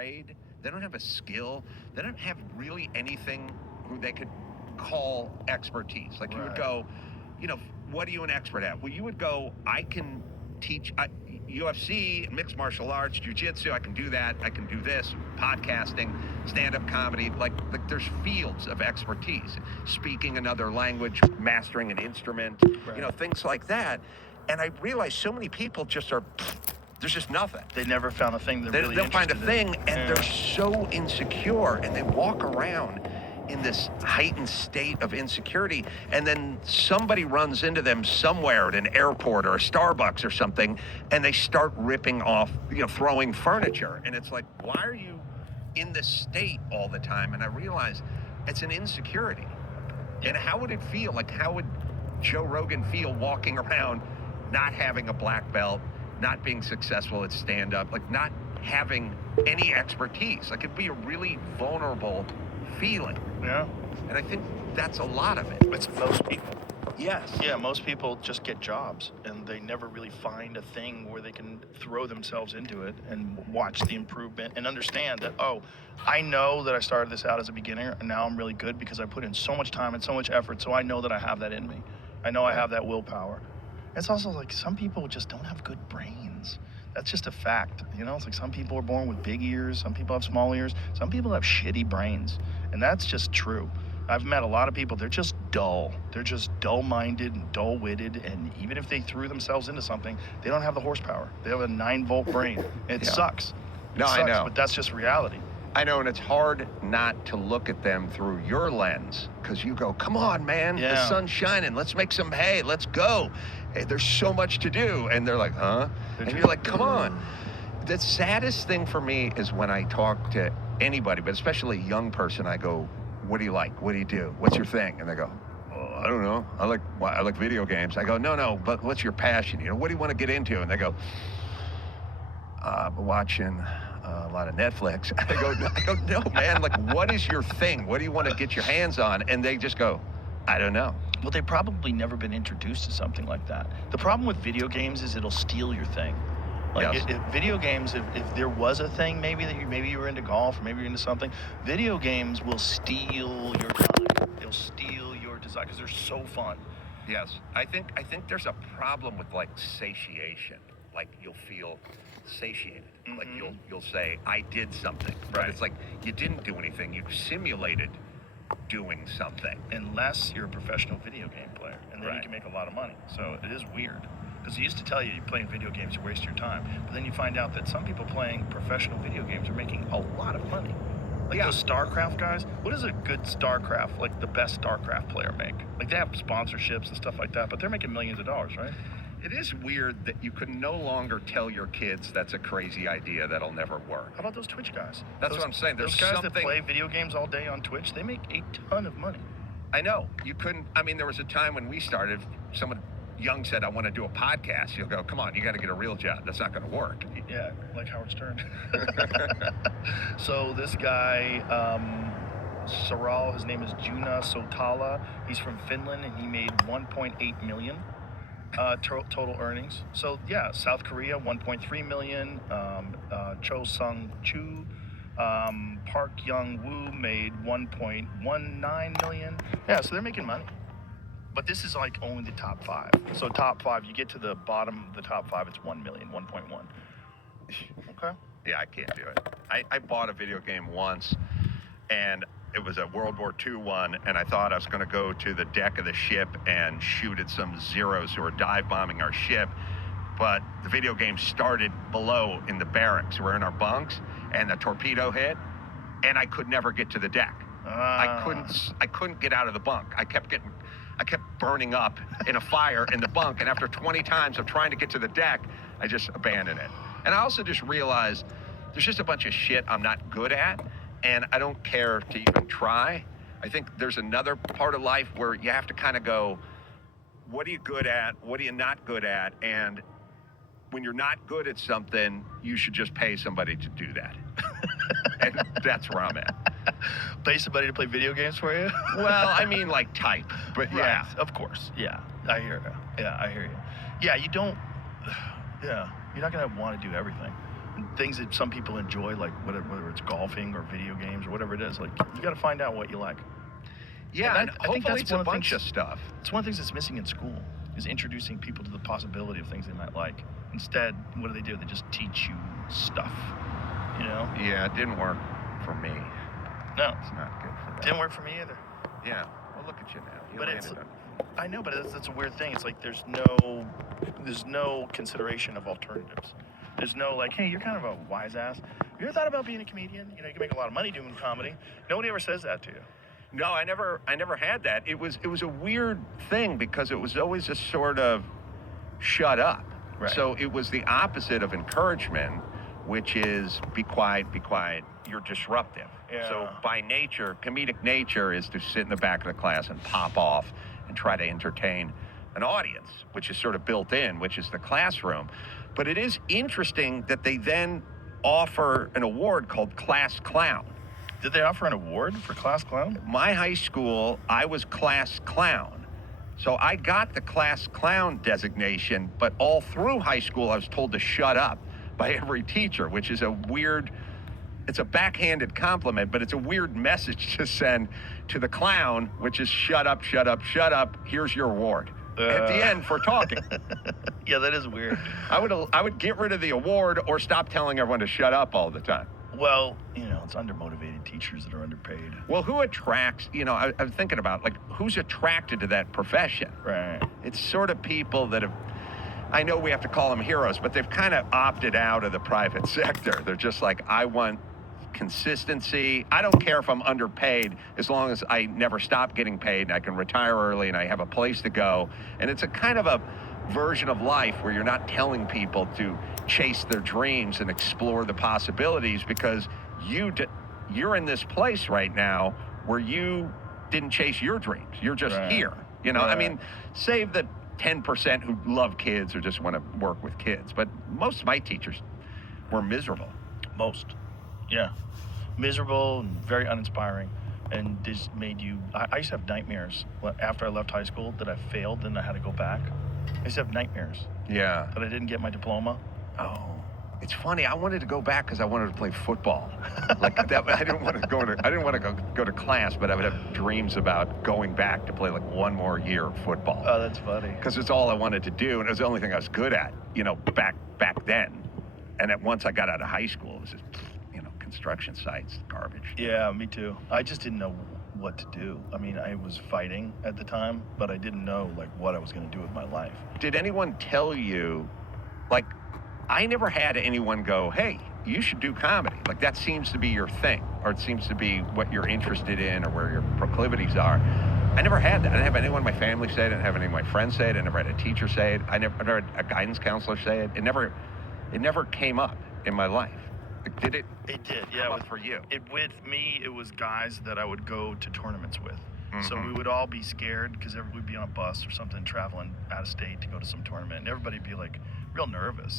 trade. They don't have a skill. They don't have really anything who they could call expertise. Like you would go, what are you an expert at? Well, you would go, I can teach UFC, mixed martial arts, jiu-jitsu, I can do that. I can do this, podcasting, stand-up comedy. Like there's fields of expertise. Speaking another language, mastering an instrument, things like that. And I realize so many people just are, there's just nothing. They never found a thing They'll find a thing, and they're so insecure, and they walk around in this heightened state of insecurity, and then somebody runs into them somewhere at an airport or a Starbucks or something, and they start ripping off, throwing furniture. And it's like, why are you in this state all the time? And I realize it's an insecurity. And how would it feel? Like, how would Joe Rogan feel walking around not having a black belt, not being successful at stand-up, like not having any expertise? Like, it'd be a really vulnerable feeling. Yeah. And I think that's a lot of it. It's most people. Yes. Yeah, most people just get jobs, and they never really find a thing where they can throw themselves into it and watch the improvement and understand that, I know that I started this out as a beginner, and now I'm really good because I put in so much time and so much effort, so I know that I have that in me. I know I have that willpower. It's also like some people just don't have good brains. That's just a fact. It's like some people are born with big ears, some people have small ears, some people have shitty brains, and that's just true. I've met a lot of people, they're just dull. They're just dull-minded and dull-witted, and even if they threw themselves into something, they don't have the horsepower. They have a 9-volt brain. It sucks. It sucks, I know. But that's just reality. I know, and it's hard not to look at them through your lens, because you go, come on, man, the sun's shining, let's make some hay, let's go. Hey, there's so much to do. And they're like, huh? And you're like, come on. The saddest thing for me is when I talk to anybody, but especially a young person, I go, what do you like? What do you do? What's your thing? And they go, I don't know. I like video games. I go, no, but what's your passion? What do you want to get into? And they go, watching a lot of Netflix. I go, no, man, like, what is your thing? What do you want to get your hands on? And they just go, I don't know. Well, they've probably never been introduced to something like that. The problem with video games is it'll steal your thing. Like, yes. if video games, if there was a thing maybe you were into golf or maybe you're into something, video games will steal your time. They'll steal your desire because they're so fun. Yes, I think there's a problem with like satiation. Like you'll feel satiated. Mm-hmm. Like you'll say, I did something. But it's like you didn't do anything. You simulated doing something. Unless you're a professional video game player, and then you can make a lot of money. So it is weird. Because they used to tell you playing video games, you waste your time. But then you find out that some people playing professional video games are making a lot of money. Like those StarCraft guys, what does a good StarCraft, like the best StarCraft player make? Like they have sponsorships and stuff like that, but they're making millions of dollars, right? It is weird that you can no longer tell your kids that's a crazy idea that'll never work. How about those Twitch guys? That's what I'm saying. There's those guys something... that play video games all day on Twitch, they make a ton of money. I know. You couldn't... I mean, there was a time when we started, someone young said, I want to do a podcast. You'll go, come on, you got to get a real job. That's not going to work. Yeah, like Howard Stern. So this guy, Saral, his name is Juna Sotala. He's from Finland, and he made 1.8 million. Total earnings. So yeah, South Korea 1.3 million. Cho Sung Chu, Park Young Woo made 1.19 million. Yeah, so they're making money. But this is like only the top 5. So top 5, you get to the bottom of the top 5, it's 1 million, 1.1. Okay. Yeah, I can't do it. I bought a video game once, and it was a World War II one, and I thought I was going to go to the deck of the ship and shoot at some Zeros who were dive bombing our ship. But the video game started below in the barracks. We're in our bunks, and the torpedo hit, and I could never get to the deck. I couldn't get out of the bunk. I kept burning up in a fire in the bunk, and after 20 times of trying to get to the deck, I just abandoned it. And I also just realized there's just a bunch of shit I'm not good at, and I don't care to even try. I think there's another part of life where you have to kind of go, what are you good at? What are you not good at? And when you're not good at something, you should just pay somebody to do that. And that's where I'm at. Pay somebody to play video games for you? Well, I mean like type, but yeah. Right, of course. Yeah, I hear you. Yeah, I hear you. Yeah, you don't, yeah, you're not gonna want to do everything. things that some people enjoy, like whether it's golfing or video games or whatever it is. Like you got to find out what you like. Yeah, And and I think hopefully that's it's one a of the bunch things- of stuff. It's one of the things that's missing in school is introducing people to the possibility of things they might like. Instead, what do? They just teach you stuff. You know? Yeah, it didn't work for me. No, It's not good for that. didn't work for me either. Yeah. Well, look at you now. You But it's- landed on- I know, but that's a weird thing. It's like there's no consideration of alternatives. There's no like, hey, you're kind of a wise ass. Have you ever thought about being a comedian? You know, you can make a lot of money doing comedy. Nobody ever says that to you. No, I never had that. It was a weird thing because it was always a sort of shut up. Right. So it was the opposite of encouragement, which is be quiet, you're disruptive. Yeah. So by nature, comedic nature is to sit in the back of the class and pop off and try to entertain an audience, which is sort of built in, which is the classroom. But it is interesting that they then offer an award called Class Clown. Did they offer an award for class clown? My high school, I was class clown. So I got the class clown designation, but all through high school, I was told to shut up by every teacher, which is it's a backhanded compliment, but it's a weird message to send to the clown, which is shut up, here's your award. At the end for talking. Yeah, that is weird. I would get rid of the award or stop telling everyone to shut up all the time. Well, you know, it's undermotivated teachers that are underpaid. Well, who attracts, I'm thinking about, like, who's attracted to that profession? Right. It's sort of people that have, I know we have to call them heroes, but they've kind of opted out of the private sector. They're just like, I want consistency. I don't care if I'm underpaid as long as I never stop getting paid and I can retire early and I have a place to go. And it's a kind of a version of life where you're not telling people to chase their dreams and explore the possibilities because you're in this place right now where you didn't chase your dreams. You're just Right. here. You know, I Right. mean, save the 10% who love kids or just want to work with kids. But most of my teachers were miserable. Most. Yeah. Miserable and very uninspiring. And just made you. I used to have nightmares after I left high school that I failed and I had to go back. I used to have nightmares Yeah. that I didn't get my diploma. Oh, it's funny. I wanted to go back because I wanted to play football. Like that, I didn't want to go to class, but I would have dreams about going back to play like one more year of football. Oh, that's funny. Because it's all I wanted to do, and it was the only thing I was good at, back then. And then once I got out of high school, it was just, construction sites, garbage. Yeah, me too. I just didn't know what to do. I mean, I was fighting at the time, but I didn't know like what I was going to do with my life. Did anyone tell you, like, I never had anyone go, hey, you should do comedy. Like, that seems to be your thing, or it seems to be what you're interested in or where your proclivities are. I never had that. I didn't have anyone in my family say it. I didn't have any of my friends say it. I never had a teacher say it. I never had a guidance counselor say it. It never came up in my life. Like, did it? It did, yeah. Come up for you? With me, it was guys that I would go to tournaments with. So Mhm. we would all be scared because we'd be on a bus or something traveling out of state to go to some tournament, and everybody'd be like real nervous.